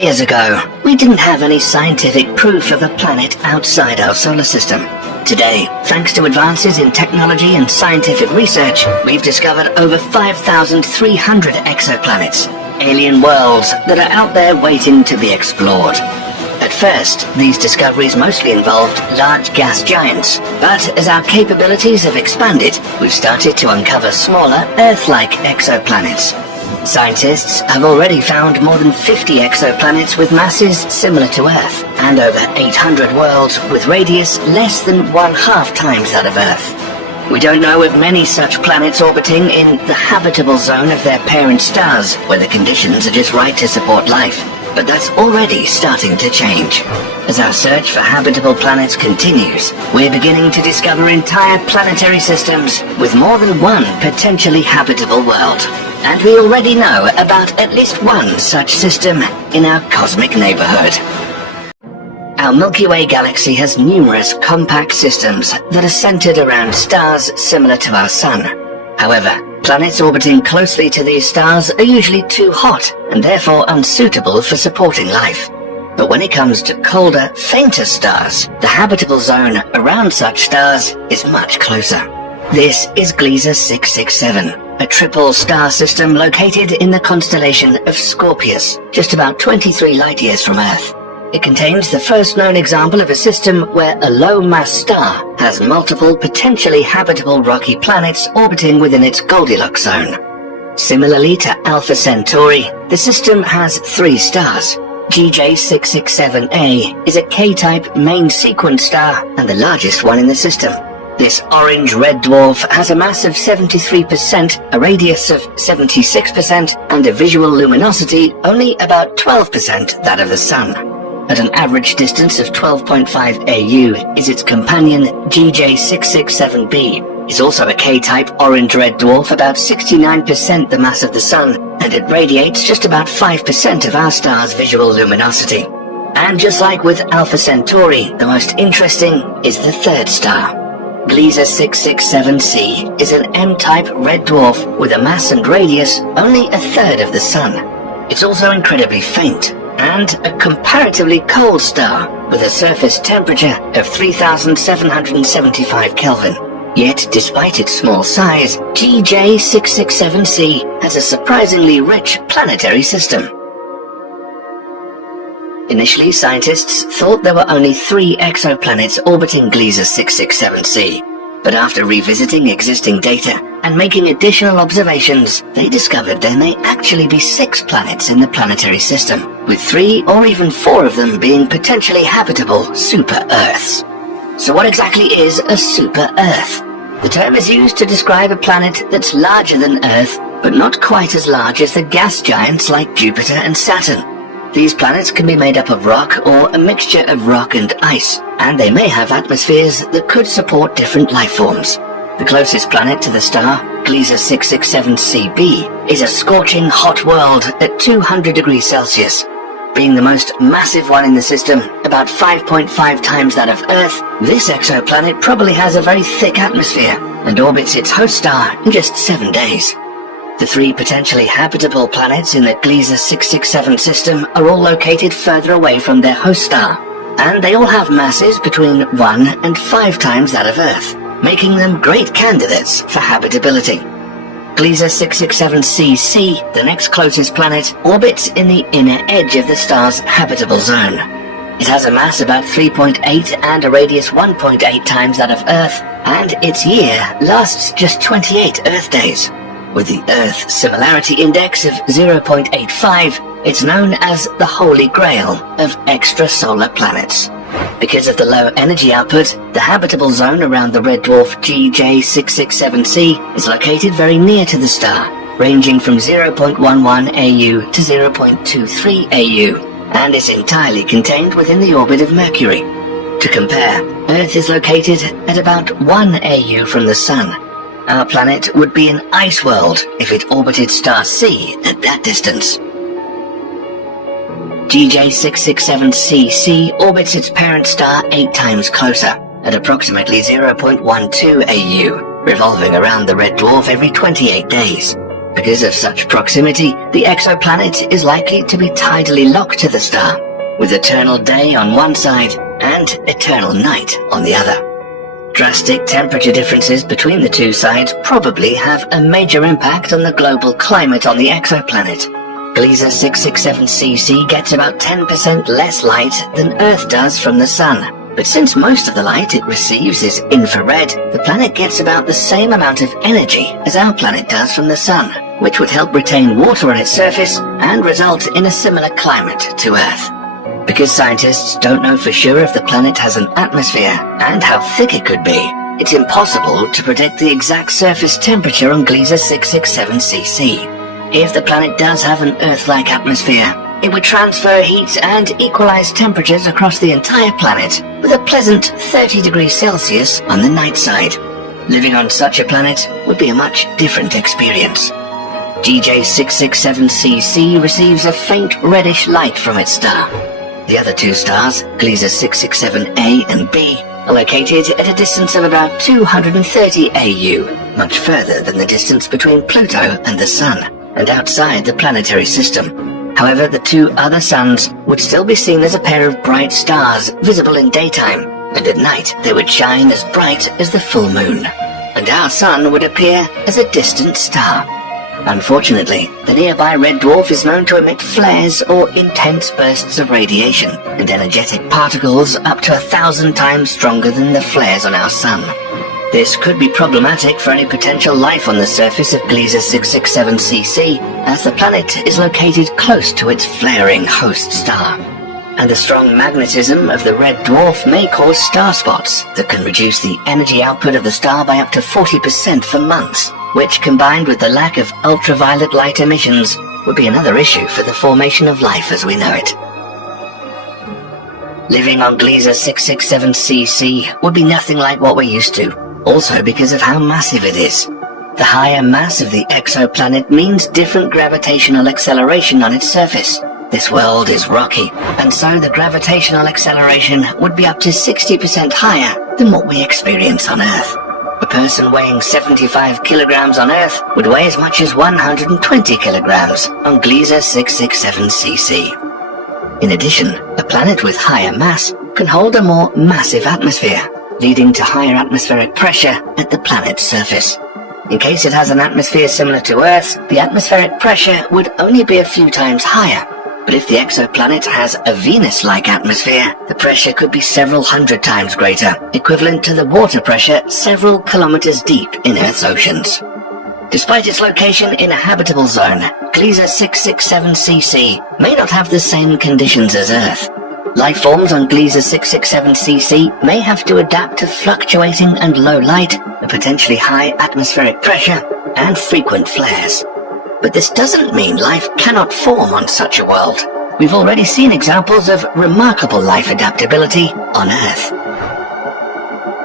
Years ago, we didn't have any scientific proof of a planet outside our solar system. Today, thanks to advances in technology and scientific research, we've discovered over 5,300 exoplanets, alien worlds that are out there waiting to be explored. At first, these discoveries mostly involved large gas giants, but as our capabilities have expanded, we've started to uncover smaller, Earth-like exoplanets. Scientists have already found more than 50 exoplanets with masses similar to Earth, and over 800 worlds with radius less than 1/2 times that of Earth. We don't know of many such planets orbiting in the habitable zone of their parent stars, where the conditions are just right to support life, but that's already starting to change. As our search for habitable planets continues, we're beginning to discover entire planetary systems with more than one potentially habitable world. And we already know about at least one such system in our cosmic neighborhood. Our Milky Way galaxy has numerous compact systems that are centered around stars similar to our Sun. However, planets orbiting closely to these stars are usually too hot and therefore unsuitable for supporting life. But when it comes to colder, fainter stars, the habitable zone around such stars is much closer. This is Gliese 667. A triple star system located in the constellation of Scorpius, just about 23 light-years from Earth. It contains the first known example of a system where a low-mass star has multiple potentially habitable rocky planets orbiting within its Goldilocks zone. Similarly to Alpha Centauri, the system has 3 stars. GJ667a is a K-type main sequence star and the largest one in the system. This orange red dwarf has a mass of 73%, a radius of 76%, and a visual luminosity only about 12% that of the Sun. At an average distance of 12.5 AU is its companion GJ667b. It's also a K-type orange-red dwarf, about 69% the mass of the Sun, and it radiates just about 5% of our star's visual luminosity. And just like with Alpha Centauri, the most interesting is the third star. Gliese 667c is an M-type red dwarf with a mass and radius only a third of the Sun. It's also incredibly faint, and a comparatively cold star with a surface temperature of 3,775 Kelvin. Yet, despite its small size, GJ667c has a surprisingly rich planetary system. Initially, scientists thought there were only 3 exoplanets orbiting Gliese 667c, but after revisiting existing data and making additional observations, they discovered there may actually be 6 planets in the planetary system, with 3 or even 4 of them being potentially habitable super-Earths. So what exactly is a super-Earth? The term is used to describe a planet that's larger than Earth, but not quite as large as the gas giants like Jupiter and Saturn. These planets can be made up of rock or a mixture of rock and ice, and they may have atmospheres that could support different life forms. The closest planet to the star, Gliese 667cb, is a scorching hot world at 200 degrees Celsius. Being the most massive one in the system, about 5.5 times that of Earth, this exoplanet probably has a very thick atmosphere and orbits its host star in just 7 days. The 3 potentially habitable planets in the Gliese 667 system are all located further away from their host star, and they all have masses between 1 and 5 times that of Earth, making them great candidates for habitability. Gliese 667cc, the next closest planet, orbits in the inner edge of the star's habitable zone. It has a mass about 3.8 and a radius 1.8 times that of Earth, and its year lasts just 28 Earth days. With the Earth Similarity Index of 0.85, it's known as the Holy Grail of extrasolar planets. Because of the low energy output, the habitable zone around the red dwarf GJ667c is located very near to the star, ranging from 0.11 AU to 0.23 AU, and is entirely contained within the orbit of Mercury. To compare, Earth is located at about 1 AU from the Sun. Our planet would be an ice world if it orbited star C at that distance. GJ667cc orbits its parent star 8 times closer, at approximately 0.12 AU, revolving around the red dwarf every 28 days. Because of such proximity, the exoplanet is likely to be tidally locked to the star, with eternal day on one side and eternal night on the other. Drastic temperature differences between the two sides probably have a major impact on the global climate on the exoplanet. Gliese 667cc gets about 10% less light than Earth does from the Sun, but since most of the light it receives is infrared, the planet gets about the same amount of energy as our planet does from the Sun, which would help retain water on its surface and result in a similar climate to Earth. Because scientists don't know for sure if the planet has an atmosphere and how thick it could be, it's impossible to predict the exact surface temperature on Gliese 667cc. If the planet does have an Earth-like atmosphere, it would transfer heat and equalize temperatures across the entire planet with a pleasant 30 degrees Celsius on the night side. Living on such a planet would be a much different experience. GJ 667cc receives a faint reddish light from its star. The other two stars, Gliese 667A and B, are located at a distance of about 230 AU, much further than the distance between Pluto and the Sun, and outside the planetary system. However, the two other suns would still be seen as a pair of bright stars visible in daytime, and at night they would shine as bright as the full moon, and our Sun would appear as a distant star. Unfortunately, the nearby red dwarf is known to emit flares or intense bursts of radiation and energetic particles up to 1,000 times stronger than the flares on our Sun. This could be problematic for any potential life on the surface of Gliese 667cc, as the planet is located close to its flaring host star. And the strong magnetism of the red dwarf may cause star spots that can reduce the energy output of the star by up to 40% for months, which, combined with the lack of ultraviolet light emissions, would be another issue for the formation of life as we know it. Living on Gliese 667cc would be nothing like what we're used to, also because of how massive it is. The higher mass of the exoplanet means different gravitational acceleration on its surface. This world is rocky, and so the gravitational acceleration would be up to 60% higher than what we experience on Earth. A person weighing 75 kilograms on Earth would weigh as much as 120 kilograms on Gliese 667cc. In addition, a planet with higher mass can hold a more massive atmosphere, leading to higher atmospheric pressure at the planet's surface. In case it has an atmosphere similar to Earth's, the atmospheric pressure would only be a few times higher. But if the exoplanet has a Venus-like atmosphere, the pressure could be several hundred times greater, equivalent to the water pressure several kilometers deep in Earth's oceans. Despite its location in a habitable zone, Gliese 667cc may not have the same conditions as Earth. Life forms on Gliese 667cc may have to adapt to fluctuating and low light, a potentially high atmospheric pressure, and frequent flares. But this doesn't mean life cannot form on such a world. We've already seen examples of remarkable life adaptability on Earth.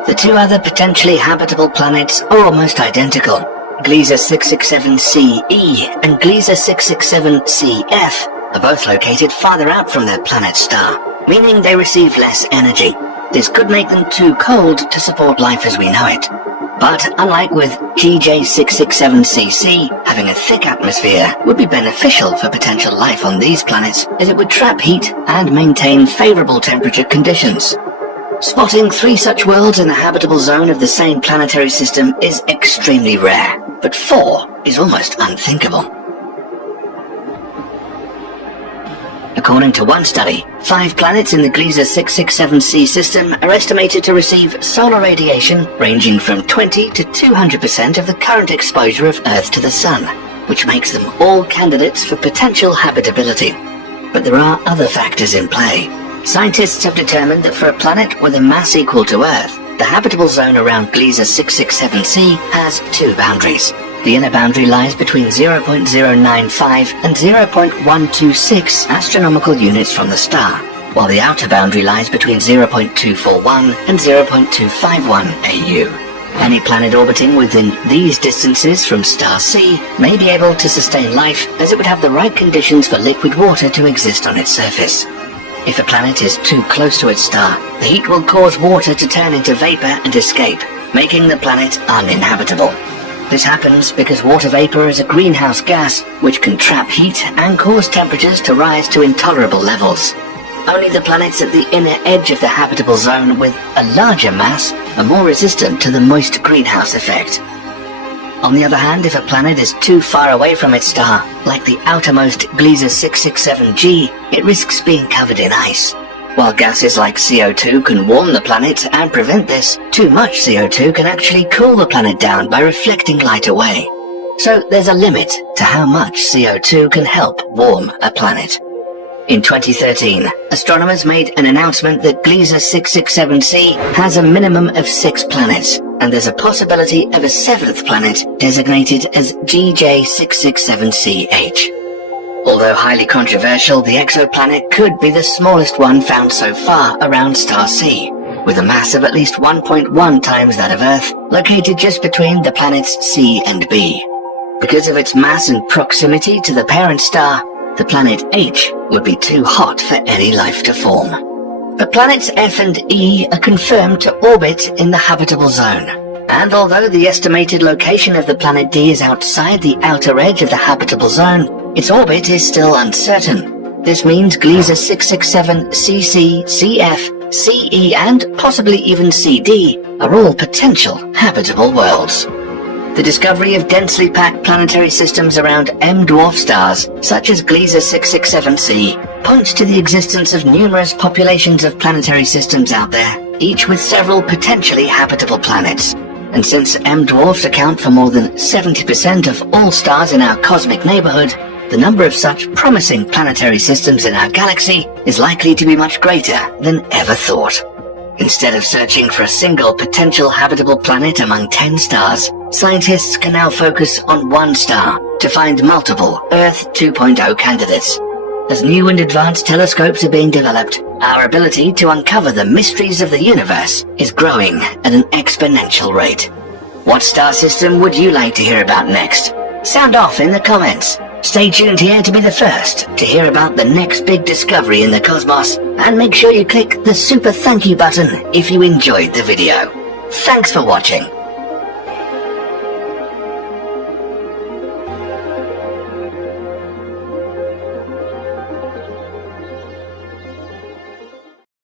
The two other potentially habitable planets are almost identical. Gliese 667CE and Gliese 667CF are both located farther out from their planet star, meaning they receive less energy. This could make them too cold to support life as we know it. But unlike with GJ667cc, having a thick atmosphere would be beneficial for potential life on these planets, as it would trap heat and maintain favorable temperature conditions. Spotting 3 such worlds in the habitable zone of the same planetary system is extremely rare, but 4 is almost unthinkable. According to one study, 5 planets in the Gliese 667c system are estimated to receive solar radiation ranging from 20 to 200% of the current exposure of Earth to the Sun, which makes them all candidates for potential habitability. But there are other factors in play. Scientists have determined that for a planet with a mass equal to Earth, the habitable zone around Gliese 667c has 2 boundaries. The inner boundary lies between 0.095 and 0.126 astronomical units from the star, while the outer boundary lies between 0.241 and 0.251 AU. Any planet orbiting within these distances from star C may be able to sustain life, as it would have the right conditions for liquid water to exist on its surface. If a planet is too close to its star, the heat will cause water to turn into vapor and escape, making the planet uninhabitable. This happens because water vapor is a greenhouse gas which can trap heat and cause temperatures to rise to intolerable levels. Only the planets at the inner edge of the habitable zone with a larger mass are more resistant to the moist greenhouse effect. On the other hand, if a planet is too far away from its star, like the outermost Gliese 667G, it risks being covered in ice. While gases like CO2 can warm the planet and prevent this, too much CO2 can actually cool the planet down by reflecting light away. So there's a limit to how much CO2 can help warm a planet. In 2013, astronomers made an announcement that Gliese 667c has a minimum of 6 planets, and there's a possibility of a 7th planet designated as GJ667CH. Although highly controversial, the exoplanet could be the smallest one found so far around star C, with a mass of at least 1.1 times that of Earth, located just between the planets C and B. Because of its mass and proximity to the parent star, the planet H would be too hot for any life to form. But planets F and E are confirmed to orbit in the habitable zone. And although the estimated location of the planet D is outside the outer edge of the habitable zone, its orbit is still uncertain. This means Gliese 667, CC, CF, CE and possibly even CD are all potential habitable worlds. The discovery of densely packed planetary systems around M-dwarf stars, such as Gliese 667c, points to the existence of numerous populations of planetary systems out there, each with several potentially habitable planets. And since M-dwarfs account for more than 70% of all stars in our cosmic neighborhood, the number of such promising planetary systems in our galaxy is likely to be much greater than ever thought. Instead of searching for a single potential habitable planet among 10 stars, scientists can now focus on one star to find multiple Earth 2.0 candidates. As new and advanced telescopes are being developed, our ability to uncover the mysteries of the universe is growing at an exponential rate. What star system would you like to hear about next? Sound off in the comments. Stay tuned here to be the first to hear about the next big discovery in the cosmos, and make sure you click the super thank you button if you enjoyed the video. Thanks for watching.